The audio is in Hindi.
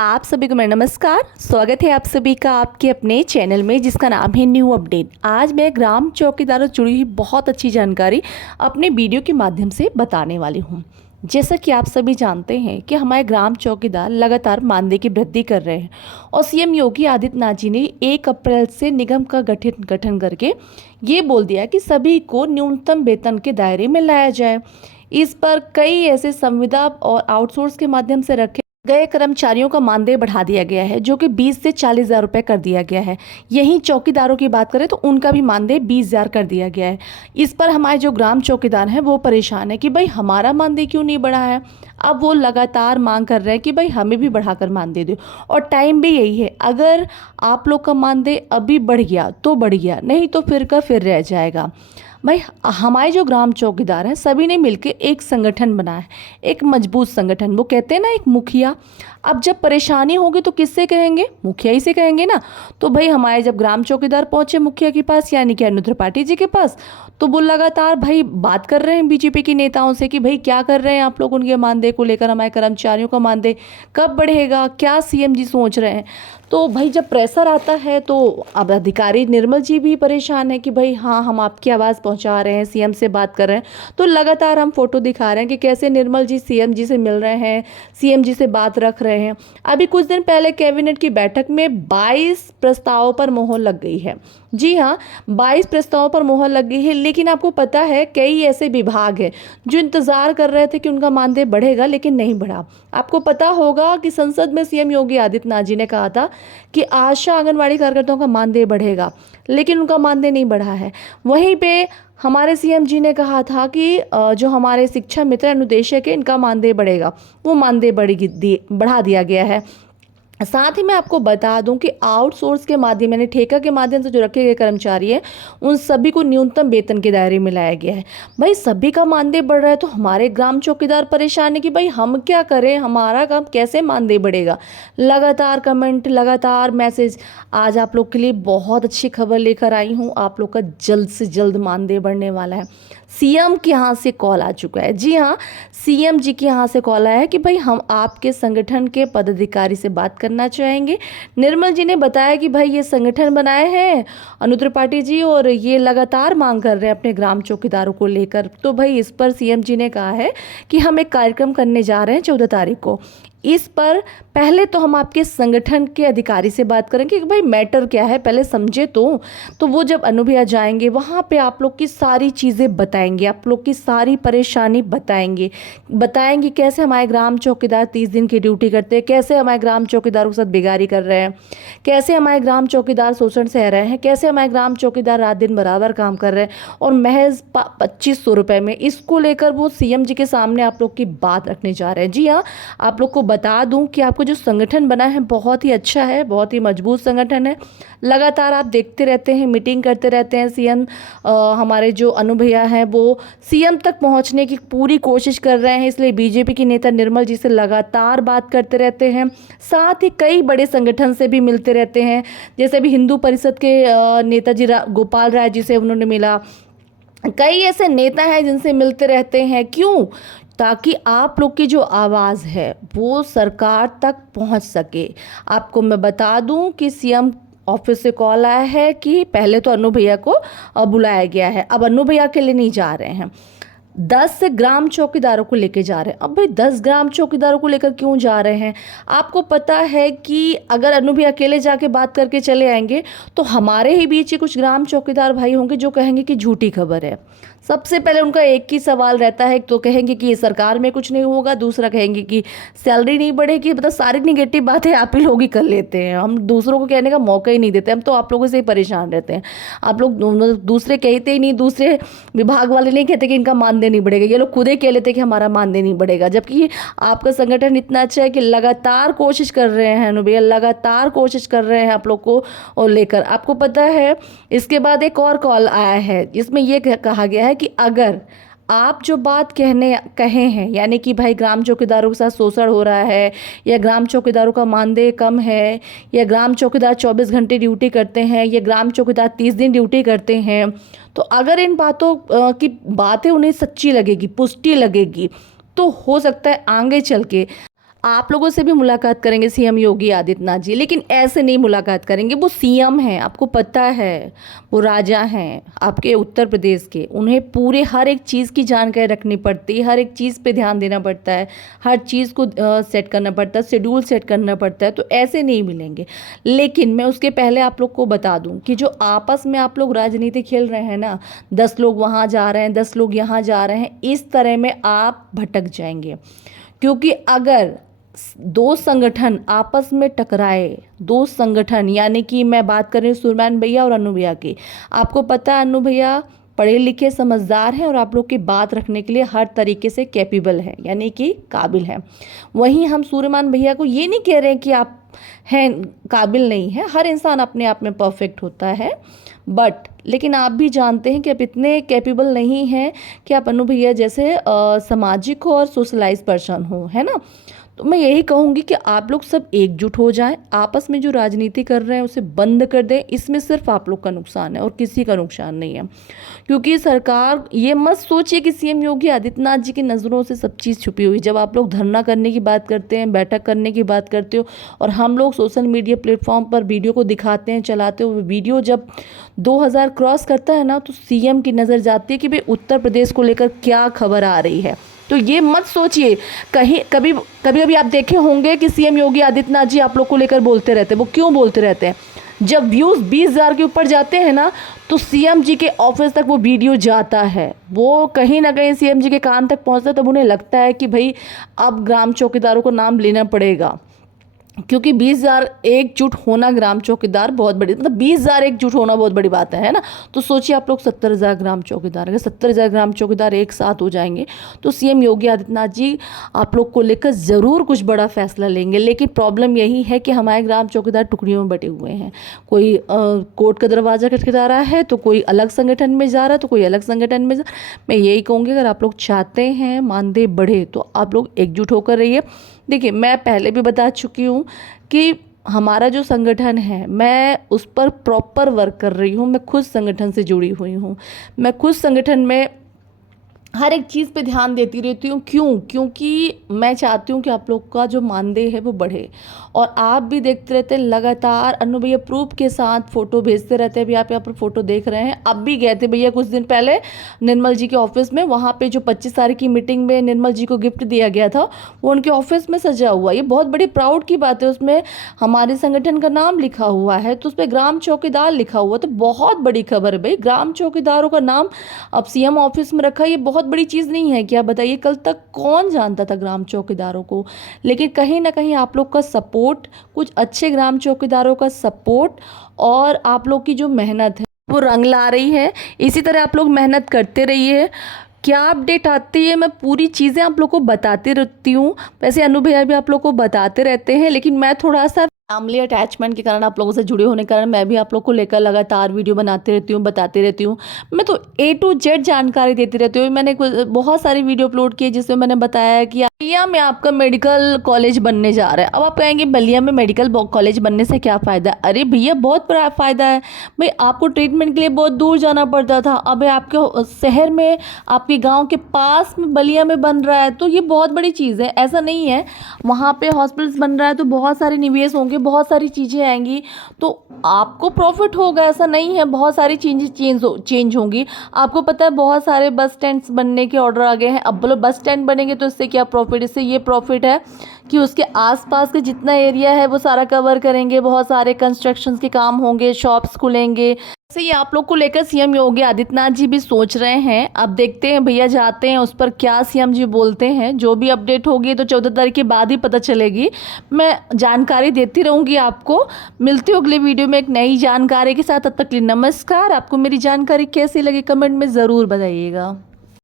आप सभी को मेरा नमस्कार। स्वागत है आप सभी का आपके अपने चैनल में जिसका नाम है न्यू अपडेट। आज मैं ग्राम चौकीदारों से जुड़ी हुई बहुत अच्छी जानकारी अपने वीडियो के माध्यम से बताने वाली हूं। जैसा कि आप सभी जानते हैं कि हमारे ग्राम चौकीदार लगातार मानदेय की वृद्धि कर रहे हैं और सीएम योगी आदित्यनाथ जी ने 1 अप्रैल से निगम का गठन करके ये बोल दिया कि सभी को न्यूनतम वेतन के दायरे में लाया जाए। इस पर कई ऐसे संविदा और आउटसोर्स के माध्यम से रखे गए कर्मचारियों का मानदेय बढ़ा दिया गया है, जो कि 20 से 40 हज़ार रुपये कर दिया गया है। यहीं चौकीदारों की बात करें तो उनका भी मानदेय 20 हज़ार कर दिया गया है। इस पर हमारे जो ग्राम चौकीदार हैं वो परेशान है कि भाई हमारा मानदेय क्यों नहीं बढ़ा है। अब वो लगातार मांग कर रहे हैं कि भाई हमें भी बढ़ाकर मानदेय दो, और टाइम भी यही है। अगर आप लोग का मानदेय अभी बढ़ गया तो बढ़ गया, नहीं तो फिर का फिर रह जाएगा। भाई हमारे जो ग्राम चौकीदार हैं सभी ने मिलकर एक संगठन बनाया है, एक मजबूत संगठन। वो कहते हैं ना, एक मुखिया। अब जब परेशानी होगी तो किससे कहेंगे? मुखिया ही से कहेंगे ना। तो भाई हमारे जब ग्राम चौकीदार पहुंचे मुखिया के पास, यानी कि अनुद्र पाटिल जी के पास, तो वो लगातार भाई बात कर रहे हैं बीजेपी के नेताओं से कि भाई क्या कर रहे हैं आप लोग उनके मानदेय को लेकर, हमारे कर्मचारियों का मानदेय कब बढ़ेगा, क्या सीएम जी सोच रहे हैं। तो भाई जब प्रेशर आता है तो अब अधिकारी निर्मल जी भी परेशान है कि भाई हाँ, हम आपकी आवाज़ पहुंचा रहे हैं, सीएम से बात कर रहे हैं। तो लगातार हम फोटो दिखा रहे हैं कि कैसे निर्मल जी सीएम जी से मिल रहे हैं, सीएम जी से बात रख रहे हैं। अभी कुछ दिन पहले कैबिनेट की बैठक में 22 प्रस्तावों पर मोहर लग गई है। जी हाँ, 22 प्रस्तावों पर मोहर लग गई है। लेकिन आपको पता है कई ऐसे विभाग हैं जो इंतजार कर रहे थे कि उनका मानदेय बढ़ेगा, लेकिन नहीं बढ़ा। आपको पता होगा कि संसद में सीएम योगी आदित्यनाथ जी ने कहा था कि आशा आंगनवाड़ी कार्यकर्ताओं का मानदेय बढ़ेगा, लेकिन उनका मानदेय नहीं बढ़ा है। वहीं पे हमारे सीएम जी ने कहा था कि जो हमारे शिक्षा मित्र अनुदेशक है इनका मानदेय बढ़ेगा, वो मानदेय बढ़ा दिया गया है। साथ ही मैं आपको बता दूं कि आउटसोर्स के माध्यम, यानी ठेका के माध्यम से जो रखे गए कर्मचारी हैं उन सभी को न्यूनतम वेतन के दायरे में लाया गया है। भाई सभी का मानदेय बढ़ रहा है तो हमारे ग्राम चौकीदार परेशान है कि भाई हम क्या करें, हमारा काम कैसे मानदेय बढ़ेगा। लगातार कमेंट, लगातार मैसेज। आज आप लोग के लिए बहुत अच्छी खबर लेकर आई हूँ, आप लोग का जल्द से जल्द मानदेय बढ़ने वाला है। सीएम के यहाँ से कॉल आ चुका है। जी हाँ, सीएम जी के यहाँ से कॉल आया है कि भाई हम आपके संगठन के पदाधिकारी से बात करना चाहेंगे। निर्मल जी ने बताया कि भाई ये संगठन बनाए हैं अनुद्र पाटिल जी, और ये लगातार मांग कर रहे हैं अपने ग्राम चौकीदारों को लेकर। तो भाई इस पर सीएम जी ने कहा है कि हम एक कार्यक्रम करने जा रहे हैं 14 तारीख को। इस पर पहले तो हम आपके संगठन के अधिकारी से बात करेंगे कि भाई मैटर क्या है, पहले समझे तो वो जब अनुभैया जाएंगे वहाँ पे आप लोग की सारी चीज़ें बताएंगे, आप लोग की सारी परेशानी बताएंगे कैसे हमारे ग्राम चौकीदार 30 दिन की ड्यूटी करते हैं, कैसे हमारे ग्राम चौकीदारों के साथ बेगारी कर रहे हैं, कैसे हमारे ग्राम चौकीदार शोषण सह रहे हैं, कैसे हमारे ग्राम चौकीदार रात दिन बराबर काम कर रहे हैं और महज 2500 रुपये में। इसको लेकर वो सीएम जी के सामने आप लोग की बात रखने जा रहे हैं। जी हाँ, आप लोग को बता दूं कि आपको जो संगठन बना है बहुत ही अच्छा है, बहुत ही मजबूत संगठन है। लगातार आप देखते रहते हैं, मीटिंग करते रहते हैं। सीएम हमारे जो अनुभैया हैं वो सीएम तक पहुंचने की पूरी कोशिश कर रहे हैं, इसलिए बीजेपी की नेता निर्मल जी से लगातार बात करते रहते हैं। साथ ही कई बड़े संगठन से भी मिलते रहते हैं, जैसे अभी हिंदू परिषद के नेताजी गोपाल राय जी से उन्होंने मिला। कई ऐसे नेता हैं जिनसे मिलते रहते हैं। क्यों? ताकि आप लोग की जो आवाज़ है वो सरकार तक पहुंच सके। आपको मैं बता दूं कि सीएम ऑफिस से कॉल आया है कि पहले तो अनु भैया को बुलाया गया है, अब अनु भैया के लिए नहीं जा रहे हैं, 10 ग्राम चौकीदारों को लेकर जा रहे हैं। अब भाई 10 ग्राम चौकीदारों को लेकर क्यों जा रहे हैं? आपको पता है कि अगर अनु भैया अकेले जाके बात करके चले आएंगे तो हमारे ही बीच ही कुछ ग्राम चौकीदार भाई होंगे जो कहेंगे कि झूठी खबर है। सबसे पहले उनका एक ही सवाल रहता है, तो कहेंगे कि ये सरकार में कुछ नहीं होगा, दूसरा कहेंगे कि सैलरी नहीं बढ़ेगी। मतलब सारी निगेटिव बातें आप ही लोग ही कर लेते हैं, हम दूसरों को कहने का मौका ही नहीं देते। हम तो आप लोगों से ही परेशान रहते हैं। आप लोग दूसरे कहते ही नहीं, दूसरे विभाग वाले नहीं कहते कि इनका मानदेय नहीं बढ़ेगा, ये लोग खुद ही कह लेते कि हमारा मानदेय नहीं बढ़ेगा। जबकि आपका संगठन इतना अच्छा है कि लगातार कोशिश कर रहे हैं भैया, लगातार कोशिश कर रहे हैं आप लोग को और लेकर। आपको पता है इसके बाद एक और कॉल आया है जिसमें ये कहा गया है कि अगर आप जो बात कहे हैं, यानी कि भाई ग्राम चौकीदारों के साथ शोषण हो रहा है, या ग्राम चौकीदारों का मानदेय कम है, या ग्राम चौकीदार 24 घंटे ड्यूटी करते हैं, या ग्राम चौकीदार 30 दिन ड्यूटी करते हैं, तो अगर इन बातों की बातें उन्हें सच्ची लगेगी, पुष्टि लगेगी, तो हो सकता है आगे चल के आप लोगों से भी मुलाकात करेंगे सीएम योगी आदित्यनाथ जी, लेकिन ऐसे नहीं मुलाकात करेंगे। वो सीएम हैं, आपको पता है, वो राजा हैं आपके उत्तर प्रदेश के। उन्हें पूरे हर एक चीज़ की जानकारी रखनी पड़ती है, हर एक चीज़ पे ध्यान देना पड़ता है, हर चीज़ को सेट करना पड़ता है, शेड्यूल सेट करना पड़ता है, तो ऐसे नहीं मिलेंगे। लेकिन मैं उसके पहले आप लोग को बता दूं कि जो आपस में आप लोग राजनीति खेल रहे हैं ना, 10 लोग वहाँ जा रहे हैं, 10 लोग यहाँ जा रहे हैं, इस तरह में आप भटक जाएंगे। क्योंकि अगर दो संगठन आपस में टकराए, दो संगठन, यानी कि मैं बात कर रही हूँ सुरमान भैया और अनु भैया की। आपको पता है अनु भैया पढ़े लिखे समझदार हैं और आप लोग की बात रखने के लिए हर तरीके से कैपेबल है, यानी कि काबिल है। वहीं हम सूर्यमान भैया को ये नहीं कह रहे हैं कि आप हैं काबिल नहीं है, हर इंसान अपने आप में परफेक्ट होता है, बट लेकिन आप भी जानते हैं कि आप इतने कैपेबल नहीं हैं कि आप अनु भैया जैसे सामाजिक हो और सोशलाइज पर्सन हो, है ना। तो मैं यही कहूँगी कि आप लोग सब एकजुट हो जाएं, आपस में जो राजनीति कर रहे हैं उसे बंद कर दें। इसमें सिर्फ आप लोग का नुकसान है और किसी का नुकसान नहीं है। क्योंकि सरकार, ये मत सोचिए कि सीएम योगी आदित्यनाथ जी की नज़रों से सब चीज़ छुपी हुई। जब आप लोग धरना करने की बात करते हैं, बैठक करने की बात करते हो, और हम लोग सोशल मीडिया प्लेटफॉर्म पर वीडियो को दिखाते हैं, चलाते हो, वीडियो जब 2000 क्रॉस करता है ना, तो सीएम की नज़र जाती है कि भाई उत्तर प्रदेश को लेकर क्या खबर आ रही है। तो ये मत सोचिए, कहीं कभी कभी आप देखे होंगे कि सीएम योगी आदित्यनाथ जी आप लोग को लेकर बोलते रहते हैं। वो क्यों बोलते रहते हैं? जब व्यूज़ 20,000 के ऊपर जाते हैं ना, तो सीएम जी के ऑफिस तक वो वीडियो जाता है, वो कहीं ना कहीं सीएम जी के कान तक पहुंचता है। तब उन्हें लगता है कि भाई अब ग्राम चौकीदारों को नाम लेना पड़ेगा, क्योंकि 20,000 एकजुट होना ग्राम चौकीदार बहुत बड़ी, मतलब 20,000 एकजुट होना बहुत बड़ी बात है ना। तो सोचिए आप लोग 70,000 ग्राम चौकीदार, अगर 70,000 ग्राम चौकीदार एक साथ हो जाएंगे तो सीएम योगी आदित्यनाथ जी आप लोग को लेकर ज़रूर कुछ बड़ा फैसला लेंगे। लेकिन प्रॉब्लम यही है कि हमारे ग्राम चौकीदार टुकड़ियों में बटे हुए हैं। कोई कोर्ट का दरवाज़ा खटखटा रहा है, तो कोई अलग संगठन में जा रहा है, तो कोई अलग संगठन में मैं यही कहूँगी, अगर आप लोग चाहते हैं मानदेय बढ़े तो आप लोग एकजुट होकर रहिए। देखिए, मैं पहले भी बता चुकी हूँ कि हमारा जो संगठन है, मैं उस पर प्रॉपर वर्क कर रही हूँ। मैं खुद संगठन से जुड़ी हुई हूँ, मैं खुद संगठन में हर एक चीज़ पे ध्यान देती रहती हूँ। क्योंकि मैं चाहती हूँ कि आप लोग का जो मानदेय है वो बढ़े। और आप भी देखते रहते हैं लगातार, अनु भैया प्रूफ के साथ फ़ोटो भेजते रहते हैं। अभी आप यहाँ पर फ़ोटो देख रहे हैं, अब भी गए थे भैया कुछ दिन पहले निर्मल जी के ऑफिस में। वहाँ पे जो 25 तारीख की मीटिंग में निर्मल जी को गिफ्ट दिया गया था, वो उनके ऑफिस में सजा हुआ। ये बहुत बड़ी प्राउड की बात है, उसमें हमारे संगठन का नाम लिखा हुआ है, तो उस पर ग्राम चौकीदार लिखा हुआ, तो बहुत बड़ी खबर है भाई। ग्राम चौकीदारों का नाम अब सीएम ऑफिस में रखा, ये बहुत बड़ी चीज़ नहीं है क्या? बताइए, कल तक कौन जानता था ग्राम चौकीदारों को? लेकिन कहीं ना कहीं आप लोग का सपोर्ट, कुछ अच्छे ग्राम चौकीदारों का सपोर्ट और आप लोग की जो मेहनत है वो रंग ला रही है। इसी तरह आप लोग मेहनत करते रहिए। क्या अपडेट आती है, मैं पूरी चीज़ें आप लोग को बताती रहती हूँ। वैसे अनु भैया भी आप लोग को बताते रहते हैं, लेकिन मैं थोड़ा सा फैमिली अटैचमेंट के कारण, आप लोगों से जुड़े होने के कारण, मैं भी आप लोग को लेकर लगातार वीडियो बनाती रहती हूँ, बताती रहती हूँ। मैं तो A to Z जानकारी देती रहती हूँ। मैंने बहुत सारी वीडियो अपलोड किए जिसमें मैंने बताया कि बलिया में आपका मेडिकल कॉलेज बनने जा रहा है। अब आप कहेंगे बलिया में मेडिकल कॉलेज बनने से क्या फ़ायदा? अरे भैया, बहुत बड़ा फ़ायदा है भाई। आपको ट्रीटमेंट के लिए बहुत दूर जाना पड़ता था, अब आपके शहर में, आपके गाँव के पास में बलिया में बन रहा है, तो ये बहुत बड़ी चीज़ है। ऐसा नहीं है, वहाँ पर हॉस्पिटल्स बन रहा है तो बहुत सारे निवेश होंगे, बहुत सारी चीज़ें आएंगी, तो आपको प्रॉफिट होगा। ऐसा नहीं है, बहुत सारी चेंजेस चेंज होंगी। आपको पता है बहुत सारे बस स्टैंड्स बनने के ऑर्डर आ गए हैं। अब बोलो बस स्टैंड बनेंगे तो इससे क्या प्रॉफिट? इससे ये प्रॉफिट है कि उसके आसपास के जितना एरिया है वो सारा कवर करेंगे, बहुत सारे कंस्ट्रक्शंस के काम होंगे, शॉप्स खुलेंगे। ऐसे ही आप लोग को लेकर सीएम योगी आदित्यनाथ जी भी सोच रहे हैं। अब देखते हैं भैया जाते हैं, उस पर क्या सीएम जी बोलते हैं। जो भी अपडेट होगी तो 14 तारीख के बाद ही पता चलेगी। मैं जानकारी देती रहूँगी आपको। मिलती हूँ अगले वीडियो में एक नई जानकारी के साथ। तब तक के लिए नमस्कार। आपको मेरी जानकारी कैसी लगी कमेंट में ज़रूर बताइएगा।